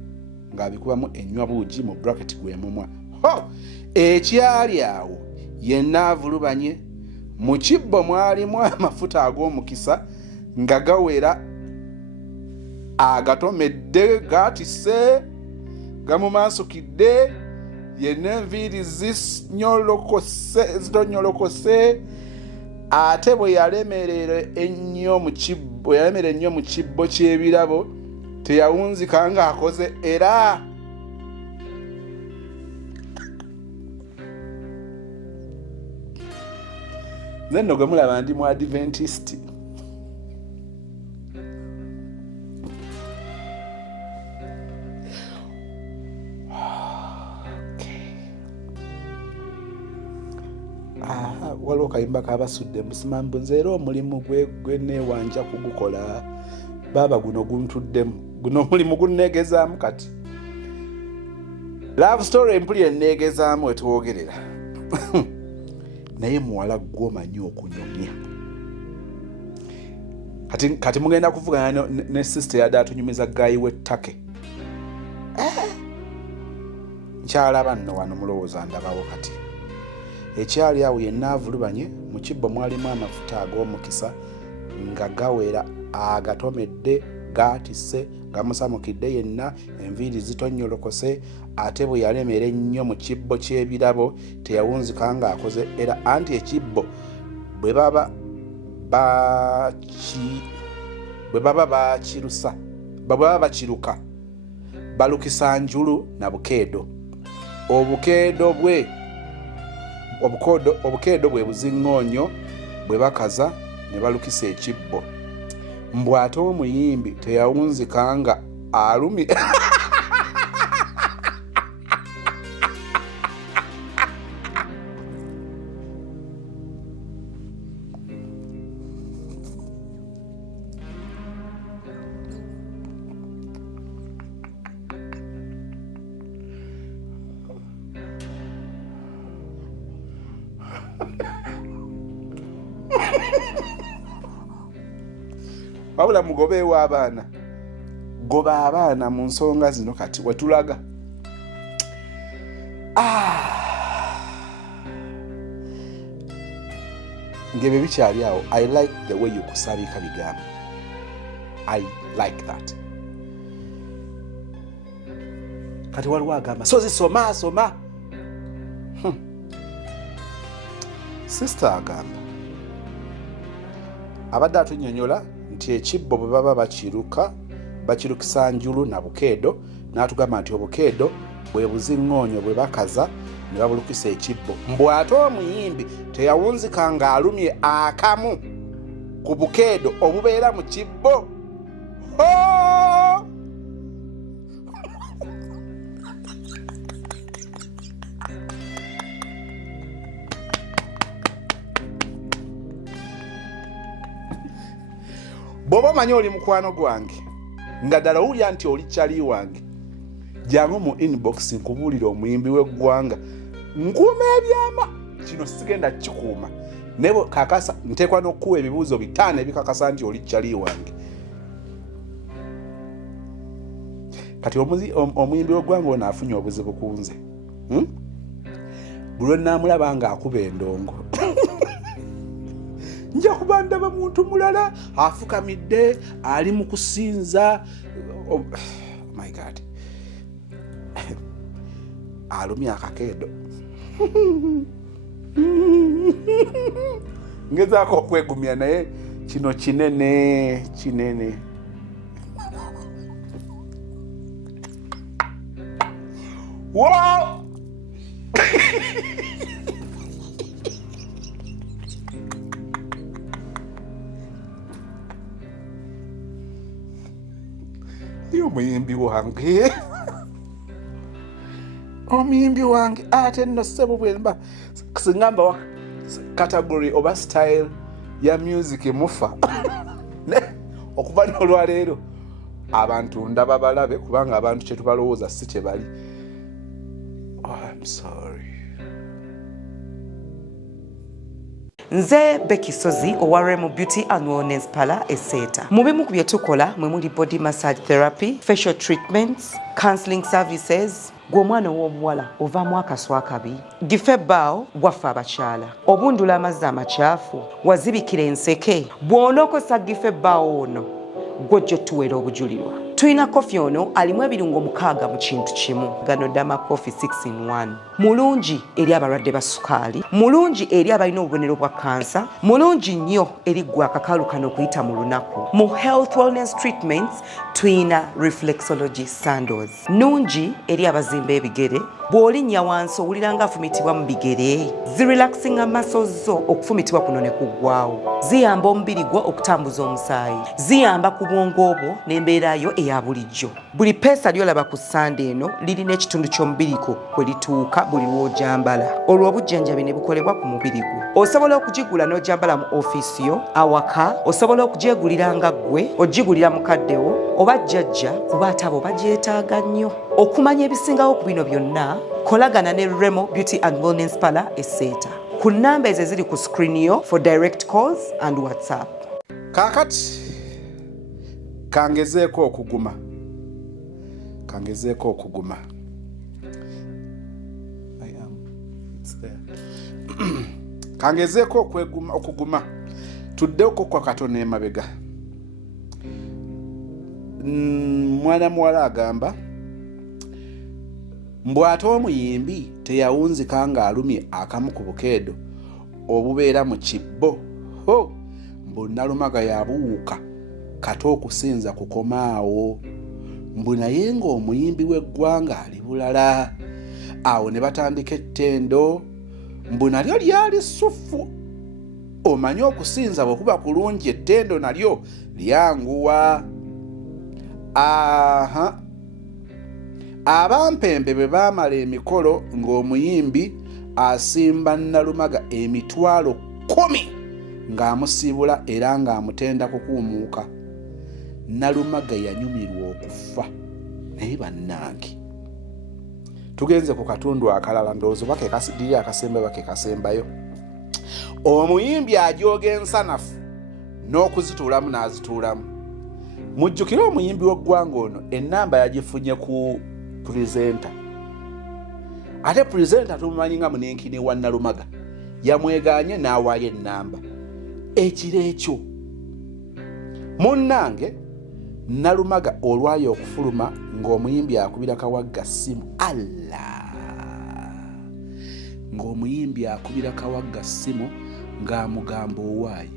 ng'abikubamu ennywabuugi mu bracket gwe mumwa. Ekyali awo yenna avulubanye. Mu kibbo mwalimu amafuta ag'omukisa nga gawera agatomedde gaatise gamumansukidde yenna enviiri zitonyolokose. Ate bwe yalemerera ennyo mu kibbo ky'ebirabo teyawunzika ng'akoze era. Nze nno gwe mulaba ndi mu Adventist. Waliwo kayimba kabasudde musimambu nze era omulimu gwe neewanja kugukola. Baaba guno guntuddemu. Guno omulimu gunneegezaamu kati. Love story empuli enneegezaamu wetwogerera. Naye muwala gw'omanyi okunyumya. Kati mugenda kuvugana ne sister yadde atunyumiza gayi w'ettake. Nkyalaba nno wano mulowooza ndabawo kati. Ekyali awo yenna avulubanye mu kibbo mwalimu amafuta ag'omukisa nga gawera agatomedde gaatisse gamusamukidde yenna enviiri zitonyolokose. Ate bwe yalemera ennyo mu kibbo ky'ebirabo teyawunzika ng'akoze era. Anti ekibbo bwe baba bakiruka balukisa njulu na bukeedo. Obukeedo bwe buziŋŋoonyo bwe bakaza ne balukisa ekibbo. Mbw ate omuyimbi teyawunzika nga alumi. Wabula mugobeewo abaana goba abaana mu nsonga zino kati wetulaga. Ngebe bikyali awo. I like the way you kusabika bigambo. I like that. Kati waliwo agamba so zisoma. Sister agamba abadde atunyonyola nti ekibbo bwe baba bakirukisa njulu na bukeedo, n'atugamba nti obukeedo bwe buziŋŋoonyo bwe bakaza ne babulukisa ekibbo. Mbw ate Omuyimbi teyawunzika ng'alumye akamu ku bukeedo obubeera mu kibbo. Bw'oba omanyi oli mukwano gwange nga ddala owulira nti oli kyali wange, jangu mu inbox nkubuulira omuyimbi w'eggwanga nkuuma ebyama. Kino sigenda kikuuma naye kakasa nteekwa n'okuwa ebibuuzo 5 ebikakasa nti oli kyali wange. Kati omuyimbi w'eggwanga ono afunye obuzibu ku nze. Buli lwe nnaamulaba ng'akuba endongo nja kuba ndaba muntu mulala afukamidde ali mu kusinza. Oh my God. Alumya akakeedo. Ngezaako okwegumya naye kino kinene. Wow! Omuyimbi wange ate nno ssebo bwemba singamba wa category oba style ya music mufa. Okuva n'olwaleero abantu ndaba balabe kubanga abantu kye tubalowooza si kye bali. I'm sorry. Nze Becky Sozi owaremu Beauty and Wellness Parlour Eseta. Mubimu ku bye tukola mwe muli body massage therapy, facial treatments, counseling services. Gw'omwana w'obuwala ovaamu akaswa akabi, gife ebbaawo waffe abakyala, obundula amazzi amakyafu, wazibikira enseke, bw'onookosa gife ebbaawo ono gw'ojja otuweera obujulirwa. Tulina kofi ono alimu ebirungo 6 mu kintu kimu. Gano Dama Coffee 6 in 1. Mulungi eri abalwadde ba sukaali, mulungi eri abalina obubonero bwa kansa, mulungi nnyo eri gwe akakalu kano okuyita mu lunaku. Mu health wellness treatments tulina reflexology sandals. Nungi eri abazimba ebigere, bw'olinnya wansi owulira ng'afumitibwa mu bigere. Zirelaxinga muscles zo okufumitibwa kuno ne kuggwaawo. Ziyamba omubiri gwo okutambuza omusaayi. Ziyamba ku bwongo bwo n'embeera yo eya bulijjo. Buli peesa ly'olaba ku ssande eno lirina ekitundu ky'omubiri gwo kwe lituuka buli lw'ojambala. Olwo obujjanjabi ne bukolebwa ku mubiri gwo. Osobola okugigula n'ojambala mu ofiisi yo, awaka, osobola okugyegulira nga ggwe, ogigulira mukaddewo oba jjajja kuba ate abo bagyetaaga nnyo. Okumanya ebisingawo ku bino byonna, kolagana ne Remo Beauty and Wellness Parlour Eseta. Ku nnamba ezo eziri ku screen yo for direct calls and WhatsApp. Kaakati kangezeeko okuguma. Kangezeeko okuguma. Tuddeko kwa Katonda emabega. Mwana muwala agamba mbw ate Omuyimbi teyawunzika ng'alumye akamu ku bukeedo obubeera mu kibbo. Mbu Nalumaga yabuwuuka kati okusinza kukomaawo. Mbu naye ng'omuyimbi w'eggwanga ali bulala. Awo ne batandika ettendo. Mbu nalyo lyali ssufu. Omanyi okusinza bwe kuba kulungi ettendo nalyo lyanguwa. Abampembe bwe baamala emikolo ng'omuyimbi asimba Nalumaga emitwalo 10 ng'amusibula era ng'amutenda kukuumuuka. Nalumaga yanyumirwa okufa. Naye bannange tugenze ku katundu akalala ndowooza oba kekadiri akasemba oba kekasembayo. Omuyimbi ajooga ensanafu n'okuzituulamu n'azituulamu. mujjukire omuyimbi w'eggwanga ono ennamba yagifunye ku pulezenta, ate pulezenta tumumanyi nga munenkine wa Nalumaga, yamweganye n'awaayo ennamba. Ekiro ekyo munnange Nalumaga olwayo okufuluma ng'omuyimbi akubira Kawagga ssimu. Ng'omuyimbi akubira Kawagga ssimu ng'amugamba owaaye,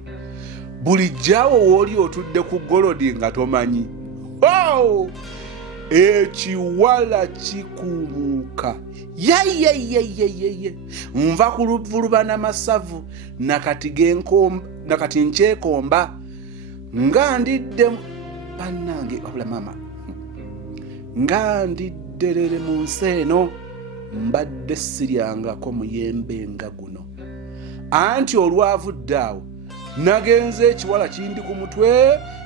bulijjaawo w'oli otudde ku golodi nga tomanyi. Ekiwala kikumuuka, yeyeyeyeyeye, nva ku luvulubana masavu nakati nkyekomba nga ndidde bannange, wabula mama, nga ndidderere mu nsi eno mbadde siryangako muyembe nga guno, anti olwavudde awo nagenze ekiwala kindi ku mutwe,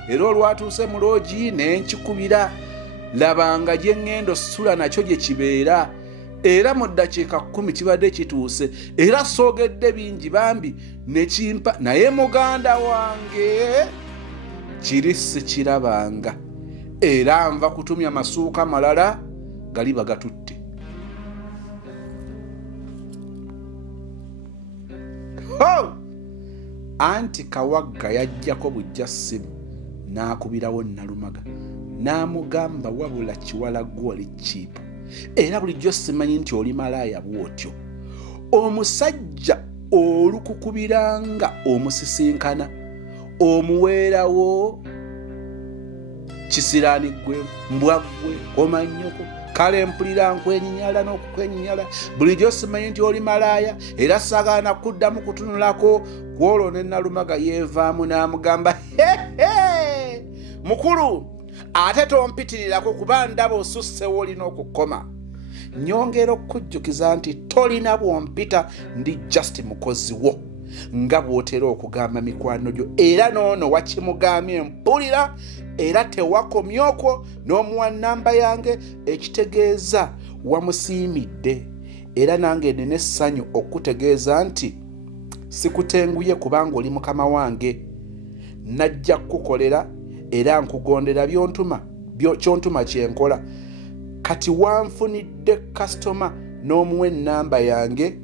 era olwatuuse mu loogi nenkikubira, labanga gye ŋŋenda osula nakyo gye kibeera, era mu ddakiika 10 kibadde kituuse, era soogedde bingi bambi ne kimpa, naye muganda wange kiri sikirabanga, era nva kutumya masuuka malala gali bagatutte. Anti Kawagga yajjako bujja ssimu n'akubirawo Nalumaga n'amugamba, wabula kiwala gw'oli kiipu, era bulijjo simanyi nti oli malaaya bw'otyo. Omusajja olukukubiranga omusisinkana omuweerawo kisiraani gwe mbwaggwe omanyoko, kale mpulira nkwenyinyala n'okukwenyinyala, bulijjo simanyi nti oli malaaya, era saagaana kuddamu kutunulako. Kwolwo ne Nalumaga yeevaamu n'amugamba, mukulu, ate tompitirirako kuba ndaba osussewo olina okukoma. Nyongera okukujjukiza nti tolina bwompita, ndi just mukozi wo nga bw'otera okugamba mikwano gyo, era noono wakimugambye mpulira, era tewakomyokwo n'omuwa nnamba yange, ekitegeeza wamusiimidde, era nange nina essanyu okutegeeza nti sikutenguye kubanga oli mukama wange, najja kukukolera era nkugondera kyontuma kyenkola. Kati wanfunidde kasitoma n'omuwa ennamba yange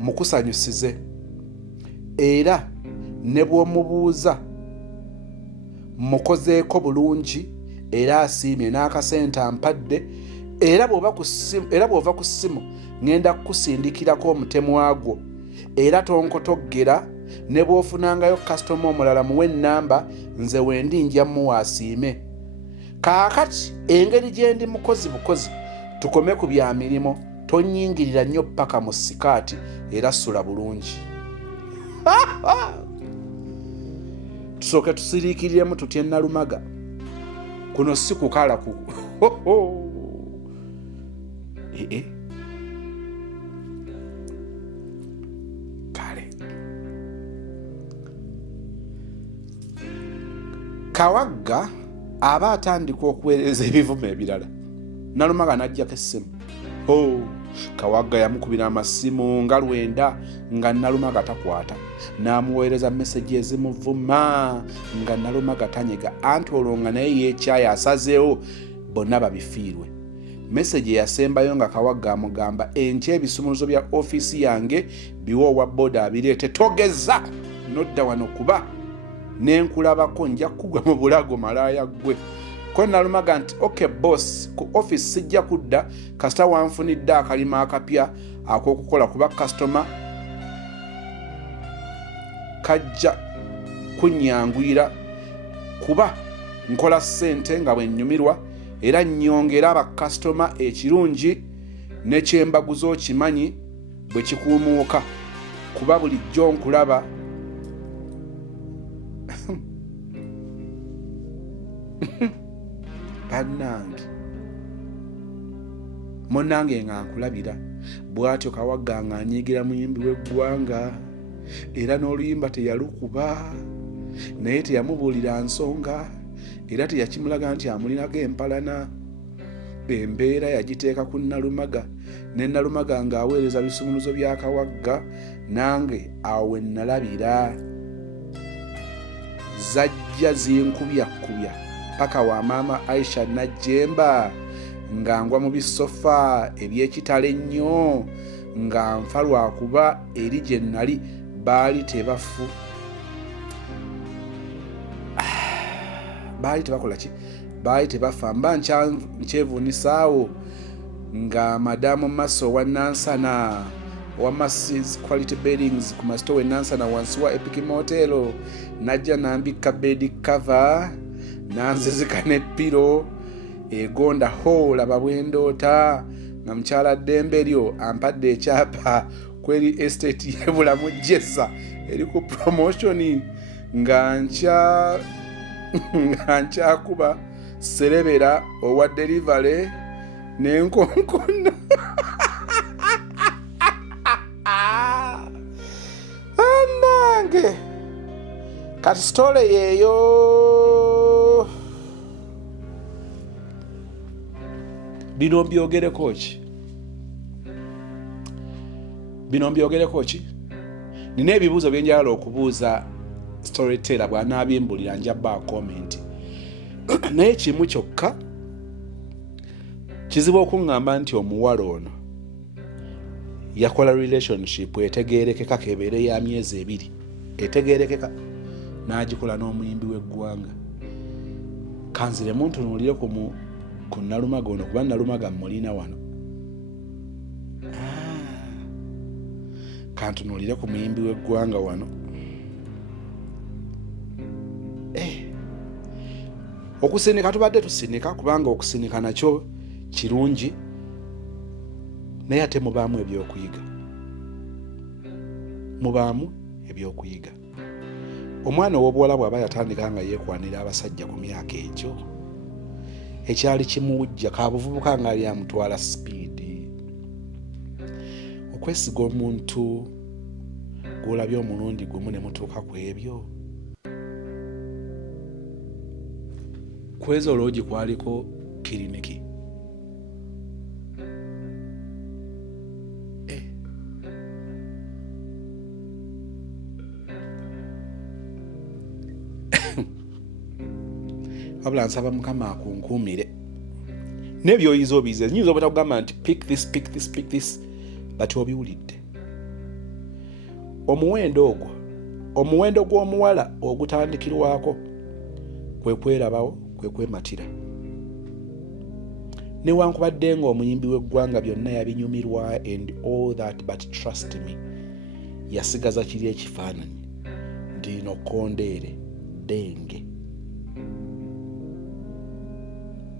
mukusanyusize, era ne bw'omubuuza mukozeeko bulungi, era asiimye n'akasente ampadde, era bw'ova ku ssimu ŋŋenda kukusindikirako omutemu agwo, era tonkotoggera, ne bw'ofunangayo kasitoma omulala muwe ennamba, nze wendi nja muwa asiime. Kaakati engeri gye ndi mukozi bukozi, tukome ku bya mirimu, tonnyingirira nnyo paka mu sikaati, era sula bulungi. Tusooke tusiriikiriremu tutye Nalumaga, kuno si kukala ku kale Kawagga aba atandika okuweereza ebivumo ebirala. Nalumaga n'ajjako essimu. Kawagga yamukubira amasimu nga 9 nga Nalumaga takwata, n'amuweereza meseji ezimuvuma nga Nalumaga tanyega, anti olwo nga naye yeekyaya asazeewo bonna babifiirwe. Meseji yasembayo nga Kawagga amugamba, enkya ebisumuluzo bya ofiisi yange biwa owa boda abireete, togeza nodda wano kuba nenkulabako nja kugwa mu bulago malaaya gwe. Ko Nalumaga nti okay boss, ku office sijja kudda kasita wanfunidde akalima akapya ak'okukola, kuba customer kajja kunyangwira kuba nkola ssente nga bwe nnyumirwa, era nnyongera abakasitoma ekirungi n'ekyembaguzo kimanyi bwe kikuumuuka, kuba bulijjo nkulaba bannange munnange nga nkulabira. Bw'atyo Kawagga nga anyiigira muyimbi w'eggwanga, era n'oluyimba teyalukuba, naye teyamubuulira nsonga, era teyakimulaga nti amulinaga empalana. Embeera yagiteeka ku Nalumaga, ne Nalumaga ng'aweereza bisumuluzo bya Kawagga, nange awo we nalabira. zajja zinkubya paka wa maama Aisha Najjemba nga ngwa mu bisofa eby'ekitalo ennyo nga nfa lwakuba eri gye nnali baali tebafu baali tebakola ki baali tebafa mba nkyevuunisaawo nga madamu Maso wa Nansana wa Massi's Quality Beddings ku masitowe Nansana wansi wa Epic Motel najja nambika bed cover nanzizika ne piro egonda hola babwendoota nga mukyala Ddembe lyo ampadde ekyapa kweri estate y'ebulamu Jessa eri ku promotion nga nkyakuba serebera owa delivery n'enkonkona anange kati story yeeyo bino mbyogereko ki nina ebibuuzo bye njagala okubuuza storyteller bw'anaabimbulira njabba comment naye kimu kyokka kizibu okuŋŋamba nti omuwala ono yakola relationship etegeerekeka kebeere ya myezi 2 etegeerekeka n'agikola n'omuyimbi w'eggwanga kanzire muntunuulire ku Nalumaga ono kuba Nalumaga mulina wano kantunuulire ku muyimbi w'eggwanga wano okusinika tubadde tusinika kubanga okusinika nakyo kirungi naye ate mubaamu ebyokuyiga omwana ow'obuwala bw'aba yatandika nga yeekwanira abasajja ku myaka egyo ekyali kimuwujja kabuvubuka nga ali amutwala sipiidi okwesiga omuntu gw'olabye omulundi gumu ne mutuuka ku ebyo kweza olwogi kwaliko kiriniki wabula nsaba Mukama akunkuumire n'ebyoyiza obiyize nyinza obata kugamba nti pick this but obiwulidde omuwendo gw'omuwala ogutandikirwako kwe kwerabawo kwe kwematira newankubadde nga omuyimbi w'eggwanga byonna yabinyumirwa and all that but trust me yasigaza kiri ekifaananyi ndino kondeere denge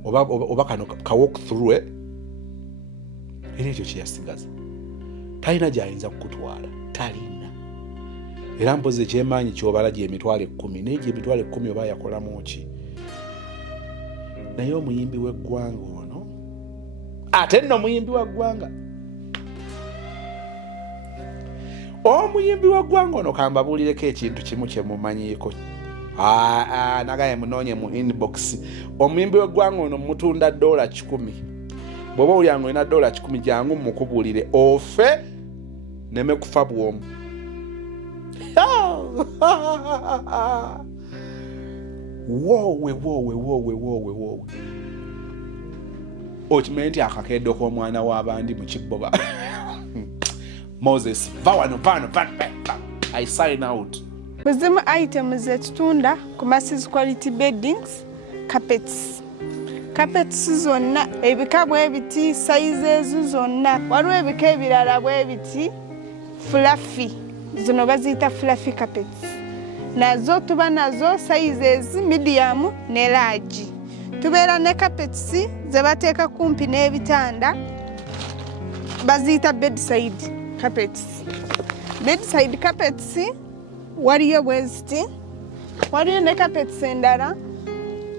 oba kano ka walk through era ekyo kyeyasigaza talina gy'ayinza kukutwala talina era mpozi ekyemaanyi kyobala gy'emitwalo 10 naye gy'emitwalo 10 oba yakolamu ki naye omuyimbi w'eggwanga ono ate nno omuyimbi w'eggwanga ono kambabuulireko ekintu kimu kye mumanyiiko nagaye munoonye mu inbox omuyimbi w'eggwanga ono mutunda $10 bw'oba olyanga olina $10 jangu mukubuulire ofe neme kufa bwomu wowe okimanyi nti akakedde k'omwana w'abandi mu kibbo Moses vano I sign out. Muzimu items zetutunda ku Massi's Quality Beddings carpets zonna ebika bwebiti sizes zonna waliwo ebika ebirala bwebiti fluffy zino baziyita fluffy carpets nazo tuba nazo sizes medium ne large tubeera ne carpets ze bateeka kumpi n'ebitanda baziyita bedside carpets waliyo bweziti waliyo ne carpets endala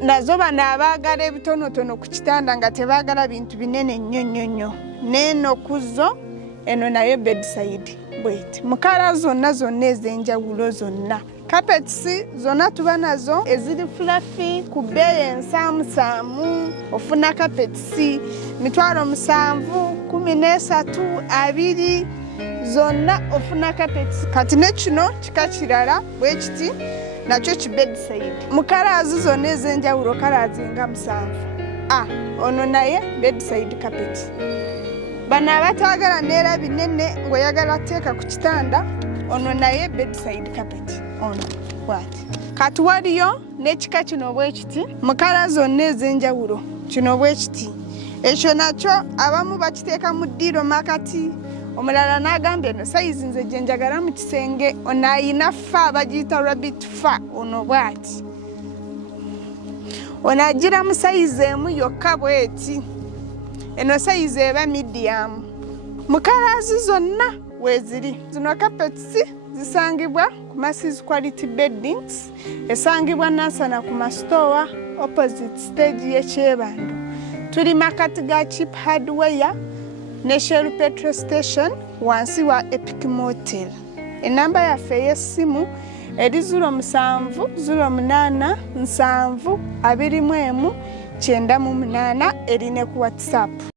nazo bano abaagala ebitonotono ku kitanda nga tebaagala bintu binene nnyo neeno kuzo eno nayo bedside bweti mukala zonna ez'enjawulo zonna carpets zonna tuba nazo eziri fluffy ku bbeeyi ensaamusaamu ofuna carpets $7, 13, 20 zonna ofuna carpets kati ne kino kika kirala bwe kiti nakyo ki bedside. Mu kalaazi zonna ez'enjawulo kalaazi nga 7. Ono naye bedside carpet. Bano abataagala neera binene ng'oyagala teeka ku kitanda, ono naye bedside carpet. Ono bw'ati. Kati waliyo n'ekika kino bwekiti mu kala zonna ez'enjawulo kino bwekiti. Ekyo nakyo abamu bakiteeka mu ddiiro makati, omulala n'agambye eno sayizi nze gye njagala mu kisenge, ono ayina fa bagiyita rabbit fa, ono bw'ati. Ono agira mu sayizi emu yokka bweti, eno sayizi eba medium. Mu kalaazi zonna weeziri. Zino carpets zisangibwa ku Macy's Quality Beddings, esangibwa Nansana ku masitowa opposite stage y'Ekyebando. Tuli makati ga Cheap Hardware ne Shell Petrol Station wansi wa Epic Motel. Enamba yaffe ey'essimu eri 0708 721 98 eri ne ku WhatsApp.